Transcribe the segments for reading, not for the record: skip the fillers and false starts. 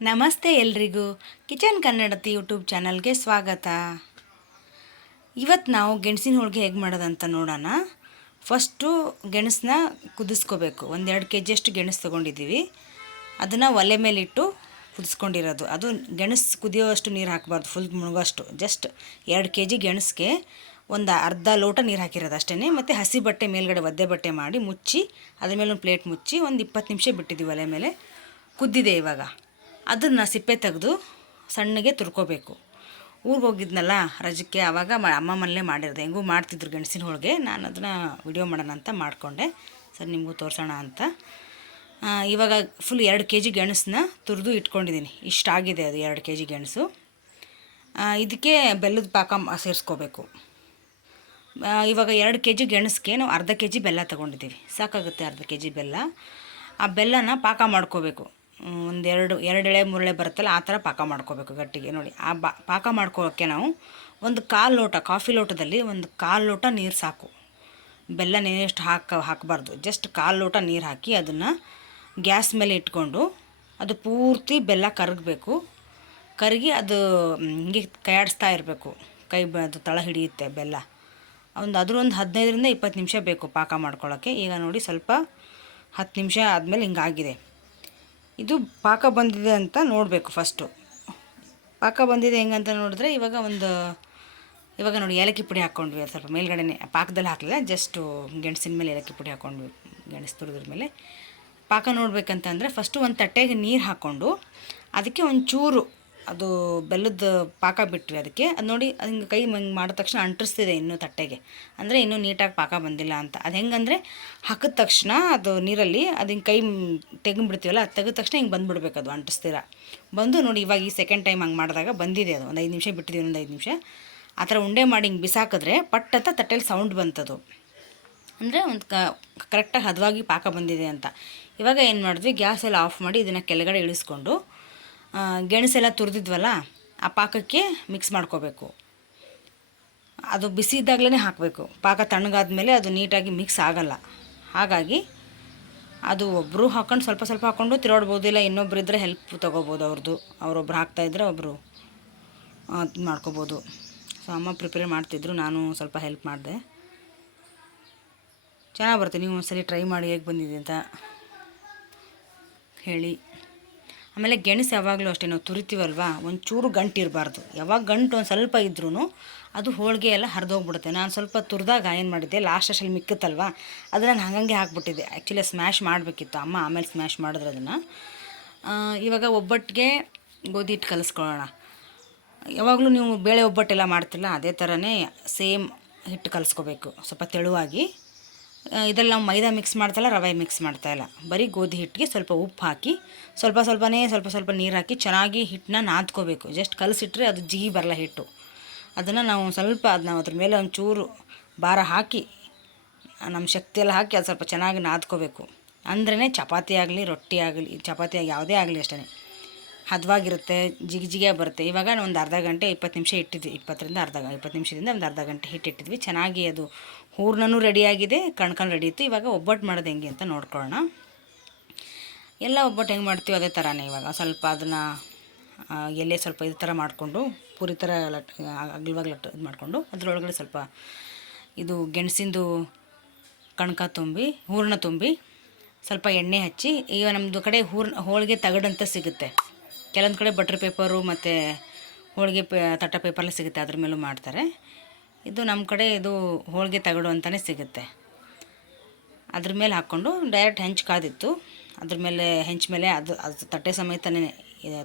ನಮಸ್ತೆ ಎಲ್ರಿಗೂ ಕಿಚನ್ ಕನ್ನಡತಿ ಯೂಟ್ಯೂಬ್ ಚಾನಲ್ಗೆ ಸ್ವಾಗತ. ಇವತ್ತು ನಾವು ಗೆಣಸಿನ ಹೋಳಿಗೆ ಹೇಗೆ ಮಾಡೋದಂತ ನೋಡೋಣ. ಫಸ್ಟು ಗೆಣಸನ್ನ ಕುದಿಸ್ಕೋಬೇಕು. 1-2 ಕೆ ಜಿಯಷ್ಟು ಗೆಣಸು ತೊಗೊಂಡಿದ್ದೀವಿ. ಅದನ್ನು ಒಲೆ ಮೇಲಿಟ್ಟು ಕುದಿಸ್ಕೊಂಡಿರೋದು. ಅದು ಗೆಣಸು ಕುದಿಯೋಷ್ಟು ನೀರು ಹಾಕಬಾರ್ದು, ಫುಲ್ ಮುಳುಗೋಷ್ಟು. ಜಸ್ಟ್ 2 ಕೆ ಜಿ ಗೆಣಸಿಗೆ ಒಂದು ಅರ್ಧ ಲೋಟ ನೀರು ಹಾಕಿರೋದು ಅಷ್ಟೇ. ಮತ್ತು ಹಸಿ ಬಟ್ಟೆ ಮೇಲ್ಗಡೆ ಒದ್ದೆ ಬಟ್ಟೆ ಮಾಡಿ ಮುಚ್ಚಿ ಅದ್ರ ಮೇಲೆ ಒಂದು ಪ್ಲೇಟ್ ಮುಚ್ಚಿ ಒಂದು 20 ನಿಮಿಷ ಬಿಟ್ಟಿದ್ದೀವಿ ಒಲೆ ಮೇಲೆ. ಕುದ್ದಿದೆ ಇವಾಗ. ಅದನ್ನು ಸಿಪ್ಪೆ ತೆಗೆದು ಸಣ್ಣಗೆ ತುರ್ಕೋಬೇಕು. ಊರಿಗೆ ಹೋಗಿದ್ನಲ್ಲ ರಜಕ್ಕೆ, ಆವಾಗ ಅಮ್ಮ ಮನೇಲೇ ಮಾಡಿರೋದು. ಹೆಂಗೂ ಮಾಡ್ತಿದ್ರು ಗೆಣಸಿನ ಹೋಳಿಗೆ. ನಾನು ಅದನ್ನು ವಿಡಿಯೋ ಮಾಡೋಣ ಅಂತ ಮಾಡಿಕೊಂಡೆ. ಸರಿ, ನಿಮಗೂ ತೋರಿಸೋಣ ಅಂತ. ಇವಾಗ ಫುಲ್ 2 ಕೆ ಜಿ ಗೆಣಸನ್ನ ತುರಿದು ಇಟ್ಕೊಂಡಿದ್ದೀನಿ. ಇಷ್ಟಾಗಿದೆ ಅದು 2 ಕೆ ಜಿ ಗೆಣಸು. ಇದಕ್ಕೆ ಬೆಲ್ಲದ ಪಾಕ ಸೇರಿಸ್ಕೋಬೇಕು. ಇವಾಗ 2 ಕೆ ಜಿ ಗೆಣಸಿಗೆ ನಾವು ಅರ್ಧ ಕೆ ಜಿ ಬೆಲ್ಲ ತೊಗೊಂಡಿದ್ದೀವಿ. ಸಾಕಾಗುತ್ತೆ ಅರ್ಧ ಕೆ ಜಿ ಬೆಲ್ಲ. ಆ ಬೆಲ್ಲನ ಪಾಕ ಮಾಡ್ಕೋಬೇಕು. ಎರಡು ಎಳೆ 3 ಎಳೆ ಬರುತ್ತಲ್ಲ, ಆ ಥರ ಪಾಕ ಮಾಡ್ಕೋಬೇಕು ಗಟ್ಟಿಗೆ. ನೋಡಿ, ಆ ಪಾಕ ಮಾಡ್ಕೊಳ್ಳೋಕ್ಕೆ ನಾವು ಒಂದು 1/4 ಲೋಟ, ಕಾಫಿ ಲೋಟದಲ್ಲಿ 1/4 ಲೋಟ ನೀರು ಸಾಕು. ಬೆಲ್ಲ ನೆನೆಯಷ್ಟು ಹಾಕಬಾರ್ದು. ಜಸ್ಟ್ 1/4 ಲೋಟ ನೀರು ಹಾಕಿ ಅದನ್ನು ಗ್ಯಾಸ್ ಮೇಲೆ ಇಟ್ಕೊಂಡು ಅದು ಪೂರ್ತಿ ಬೆಲ್ಲ ಕರಗಬೇಕು. ಕರಗಿ ಅದು ಹಿಂಗೆ ಕೈಯಾಡಿಸ್ತಾ ಇರಬೇಕು. ಅದು ತಳ ಹಿಡಿಯುತ್ತೆ ಬೆಲ್ಲ. ಅದ್ರ 15ರಿಂದ 20 ನಿಮಿಷ ಬೇಕು ಪಾಕ ಮಾಡ್ಕೊಳ್ಳೋಕ್ಕೆ. ಈಗ ನೋಡಿ, ಸ್ವಲ್ಪ 10 ನಿಮಿಷ ಆದಮೇಲೆ ಹಿಂಗಾಗಿದೆ. ಇದು ಪಾಕ ಬಂದಿದೆ ಅಂತ ನೋಡಬೇಕು. ಫಸ್ಟು ಪಾಕ ಬಂದಿದೆ ಹೆಂಗಂತ ನೋಡಿದ್ರೆ, ಇವಾಗ ನೋಡಿ, ಏಲಕ್ಕಿ ಪುಡಿ ಹಾಕ್ಕೊಂಡ್ವಿ. ಅದು ಸ್ವಲ್ಪ ಮೇಲ್ಗಡೆ ಪಾಕದಲ್ಲಿ ಹಾಕಲಿಲ್ಲ, ಜಸ್ಟು ಗೆಣಸಿನ ಮೇಲೆ ಏಲಕ್ಕಿ ಪುಡಿ ಹಾಕ್ಕೊಂಡ್ವಿ. ಗೆಣಸು ತುರಿದ್ರ ಮೇಲೆ ಪಾಕ ನೋಡ್ಬೇಕಂತಂದರೆ ಫಸ್ಟು ಒಂದು ತಟ್ಟೆಗೆ ನೀರು ಹಾಕ್ಕೊಂಡು ಅದಕ್ಕೆ ಒಂಚೂರು ಅದು ಬೆಲ್ಲದ ಪಾಕ ಬಿಟ್ವಿ ಅದಕ್ಕೆ. ಅದು ನೋಡಿ, ಅದು ಹಿಂಗೆ ಕೈ ಹಿಂಗೆ ಮಾಡಿದ ತಕ್ಷಣ ಅಂಟಿಸ್ತಿದೆ ಇನ್ನೂ ತಟ್ಟೆಗೆ. ಅಂದರೆ ಇನ್ನೂ ನೀಟಾಗಿ ಪಾಕ ಬಂದಿಲ್ಲ ಅಂತ. ಅದು ಹೆಂಗಂದರೆ, ಹಾಕಿದ ತಕ್ಷಣ ಅದು ನೀರಲ್ಲಿ ಅದು ಹಿಂಗೆ ಕೈ ತೆಗೆದ್ಬಿಡ್ತೀವಲ್ಲ, ಅದು ತೆಗೆದ ತಕ್ಷಣ ಹಿಂಗೆ ಬಂದುಬಿಡ್ಬೇಕು. ಅದು ಅಂಟಿಸ್ತೀರ ಬಂದು ನೋಡಿ, ಇವಾಗ ಈ ಸೆಕೆಂಡ್ ಟೈಮ್ ಹಂಗೆ ಮಾಡಿದಾಗ ಬಂದಿದೆ. ಅದು ಒಂದು 5 ನಿಮಿಷ ಬಿಟ್ಟಿದ್ದೀವಿ, ಒಂದು 5 ನಿಮಿಷ. ಆ ಥರ ಉಂಡೆ ಮಾಡಿ ಹಿಂಗೆ ಬಿಸಾಕಿದ್ರೆ ಪಟ್ಟಂತ ತಟ್ಟೆಲಿ ಸೌಂಡ್ ಬಂತದು. ಅಂದರೆ ಒಂದು ಕರೆಕ್ಟಾಗಿ ಹದವಾಗಿ ಪಾಕ ಬಂದಿದೆ ಅಂತ. ಇವಾಗ ಏನು ಮಾಡಿದ್ವಿ, ಗ್ಯಾಸೆಲ್ಲ ಆಫ್ ಮಾಡಿ ಇದನ್ನು ಕೆಳಗಡೆ ಇಳಿಸ್ಕೊಂಡು ಗೆಣಸೆಲ್ಲ ತುರಿದಿದ್ವಲ್ಲ ಆ ಪಾಕಕ್ಕೆ ಮಿಕ್ಸ್ ಮಾಡ್ಕೋಬೇಕು. ಅದು ಬಿಸಿ ಇದ್ದಾಗಲೇ ಹಾಕಬೇಕು. ಪಾಕ ತಣ್ಣಗಾದ್ಮೇಲೆ ಅದು ನೀಟಾಗಿ ಮಿಕ್ಸ್ ಆಗೋಲ್ಲ. ಹಾಗಾಗಿ ಅದು ಒಬ್ಬರು ಹಾಕ್ಕೊಂಡು ಸ್ವಲ್ಪ ಸ್ವಲ್ಪ ಹಾಕ್ಕೊಂಡು ತಿರುಗಾಡ್ಬೋದು. ಇಲ್ಲ ಇನ್ನೊಬ್ರು ಇದ್ದರೆ ಹೆಲ್ಪ್ ತೊಗೋಬೋದು ಅವ್ರದ್ದು. ಅವರೊಬ್ರು ಹಾಕ್ತಾಯಿದ್ರೆ ಒಬ್ಬರು ಇದು ಮಾಡ್ಕೋಬೋದು. ಸೊ ಅಮ್ಮ ಪ್ರಿಪೇರ್ ಮಾಡ್ತಿದ್ರು, ನಾನು ಸ್ವಲ್ಪ ಹೆಲ್ಪ್ ಮಾಡಿದೆ. ಚೆನ್ನಾಗಿ ಬರುತ್ತೆ. ನೀವು ಒಂದ್ಸಲಿ ಟ್ರೈ ಮಾಡಿ ಹೇಗೆ ಬಂದಿದೆ ಅಂತ ಹೇಳಿ. ಆಮೇಲೆ ಗೆಣಸು ಯಾವಾಗಲೂ ಅಷ್ಟೇ, ನಾವು ತುರಿತೀವಲ್ವ, ಒಂಚೂರು ಗಂಟು ಇರಬಾರ್ದು. ಯಾವಾಗ ಗಂಟು ಒಂದು ಸ್ವಲ್ಪ ಇದ್ರೂ ಅದು ಹೋಳಿಗೆ ಎಲ್ಲ ಹರಿದೋಗ್ಬಿಡುತ್ತೆ. ನಾನು ಸ್ವಲ್ಪ ತುರಿದಾಗ ಏನು ಮಾಡಿದ್ದೆ, ಲಾಸ್ಟ್ ಅಷ್ಟಲ್ಲಿ ಮಿಕ್ಕತ್ತಲ್ವ, ಅದನ್ನು ನಾನು ಹಾಗಂಗೆ ಹಾಕ್ಬಿಟ್ಟಿದ್ದೆ. ಆ್ಯಕ್ಚುಲಿ ಸ್ಮ್ಯಾಶ್ ಮಾಡಬೇಕಿತ್ತು, ಅಮ್ಮ ಆಮೇಲೆ ಸ್ಮ್ಯಾಶ್ ಮಾಡಿದ್ರೆ ಅದನ್ನು. ಇವಾಗ ಒಬ್ಬಟ್ಟಿಗೆ ಗೋಧಿ ಹಿಟ್ಟು ಕಲಿಸ್ಕೊಳ್ಳೋಣ. ಯಾವಾಗಲೂ ನೀವು ಬೇಳೆ ಒಬ್ಬಟ್ಟೆಲ್ಲ ಮಾಡ್ತಿಲ್ಲ, ಅದೇ ಥರನೇ ಸೇಮ್ ಹಿಟ್ಟು ಕಲಿಸ್ಕೋಬೇಕು, ಸ್ವಲ್ಪ ತೆಳುವಾಗಿ. ಇದರಲ್ಲಿ ನಾವು ಮೈದಾ ಮಿಕ್ಸ್ ಮಾಡ್ತಾಯಿಲ್ಲ, ರವೆ ಮಿಕ್ಸ್ ಮಾಡ್ತಾಯಿಲ್ಲ. ಬರೀ ಗೋಧಿ ಹಿಟ್ಟಿಗೆ ಸ್ವಲ್ಪ ಉಪ್ಪು ಹಾಕಿ ಸ್ವಲ್ಪ ಸ್ವಲ್ಪ ನೀರು ಹಾಕಿ ಚೆನ್ನಾಗಿ ಹಿಟ್ಟನ್ನ ನಾದ್ಕೋಬೇಕು. ಜಸ್ಟ್ ಕಲಸಿಟ್ರೆ ಅದು ಜಿಗಿ ಬರಲ್ಲ ಹಿಟ್ಟು. ಅದನ್ನು ನಾವು ಸ್ವಲ್ಪ ಅದ್ರ ಮೇಲೆ ಒಂಚೂರು ಭಾರ ಹಾಕಿ, ನಮ್ಮ ಶಕ್ತಿಯೆಲ್ಲ ಹಾಕಿ ಅದು ಸ್ವಲ್ಪ ಚೆನ್ನಾಗಿ ನಾದ್ಕೋಬೇಕು. ಅಂದ್ರೇ ಚಪಾತಿ ಆಗಲಿ, ರೊಟ್ಟಿ ಆಗಲಿ, ಚಪಾತಿ ಯಾವುದೇ ಆಗಲಿ ಅಷ್ಟೇ ಹದವಾಗಿರುತ್ತೆ, ಜಿಗಿಯಾಗಿ ಬರುತ್ತೆ. ಇವಾಗ ಒಂದು ಅರ್ಧ ಗಂಟೆ 20 ನಿಮಿಷ ಇಟ್ಟಿದ್ವಿ. 20 ನಿಮಿಷದಿಂದ ಒಂದು ಅರ್ಧ ಗಂಟೆ ಹಿಟ್ಟಿಟ್ಟಿದ್ವಿ. ಚೆನ್ನಾಗಿ ಅದು ಹೂರ್ಣನೂ ರೆಡಿಯಾಗಿದೆ, ಕಣ್ಕಂಡು ರೆಡಿ ಇತ್ತು. ಇವಾಗ ಒಬ್ಬಟ್ಟು ಮಾಡೋದು ಹೆಂಗೆ ಅಂತ ನೋಡ್ಕೊಳ್ಳೋಣ. ಎಲ್ಲ ಒಬ್ಬಟ್ಟು ಹೆಂಗೆ ಮಾಡ್ತೀವಿ ಅದೇ ಥರನೇ. ಇವಾಗ ಸ್ವಲ್ಪ ಅದನ್ನು ಎಲೆ ಸ್ವಲ್ಪ ಈ ಥರ ಮಾಡಿಕೊಂಡು, ಪೂರಿ ಥರ ಅಗಲವಾಗಿ ಇದು ಮಾಡಿಕೊಂಡು ಅದರೊಳಗಡೆ ಸ್ವಲ್ಪ ಇದು ಗೆಣಸಿಂದು ಕಣ್ಕ ತುಂಬಿ, ಹೂರ್ಣ ತುಂಬಿ, ಸ್ವಲ್ಪ ಎಣ್ಣೆ ಹಚ್ಚಿ. ಈಗ ನಮ್ಮದು ಕಡೆ ಹೋಳಿಗೆ ತಗಡಂತ ಸಿಗುತ್ತೆ. ಕೆಲವೊಂದು ಕಡೆ ಬಟ್ರ್ ಪೇಪರು ಮತ್ತು ಹೋಳಿಗೆ ತಟ್ಟ ಪೇಪರ್ಲ್ಲ ಸಿಗುತ್ತೆ, ಅದ್ರ ಮೇಲೂ ಮಾಡ್ತಾರೆ. ಇದು ನಮ್ಮ ಕಡೆ ಇದು ಹೋಳಿಗೆ ತಗಡು ಅಂತಲೇ ಸಿಗುತ್ತೆ. ಅದ್ರ ಮೇಲೆ ಹಾಕ್ಕೊಂಡು ಡೈರೆಕ್ಟ್ ಹೆಂಚು ಕಾದಿತ್ತು, ಅದ್ರ ಮೇಲೆ ಹೆಂಚು ಮೇಲೆ ಅದು ತಟ್ಟೆ ಸಮೇತನೇ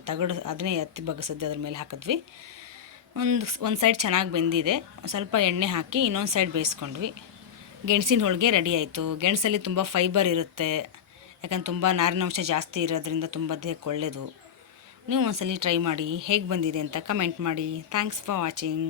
ತಗಡು ಅದನ್ನೇ ಎತ್ತಿ ಬಗ್ಗಿಸಿದ್ವಿ. ಅದ್ರ ಮೇಲೆ ಹಾಕಿದ್ವಿ. ಒಂದು ಸೈಡ್ ಚೆನ್ನಾಗಿ ಬೆಂದಿದೆ, ಸ್ವಲ್ಪ ಎಣ್ಣೆ ಹಾಕಿ ಇನ್ನೊಂದು ಸೈಡ್ ಬೇಯಿಸ್ಕೊಂಡ್ವಿ. ಗೆಣಸಿನ ಹೋಳಿಗೆ ರೆಡಿ ಆಯಿತು. ಗೆಣಸಲ್ಲಿ ತುಂಬ ಫೈಬರ್ ಇರುತ್ತೆ, ಯಾಕಂದ್ರೆ ತುಂಬ ನಾರಿನಾಂಶ ಜಾಸ್ತಿ ಇರೋದ್ರಿಂದ ತುಂಬ ದೇಹಕ್ಕೆ ಒಳ್ಳೆಯದು. ನೀವು ಒಂದ್ಸಲಿ ಟ್ರೈ ಮಾಡಿ, ಹೇಗೆ ಬಂದಿದೆ ಅಂತ ಕಮೆಂಟ್ ಮಾಡಿ. Thanks for watching.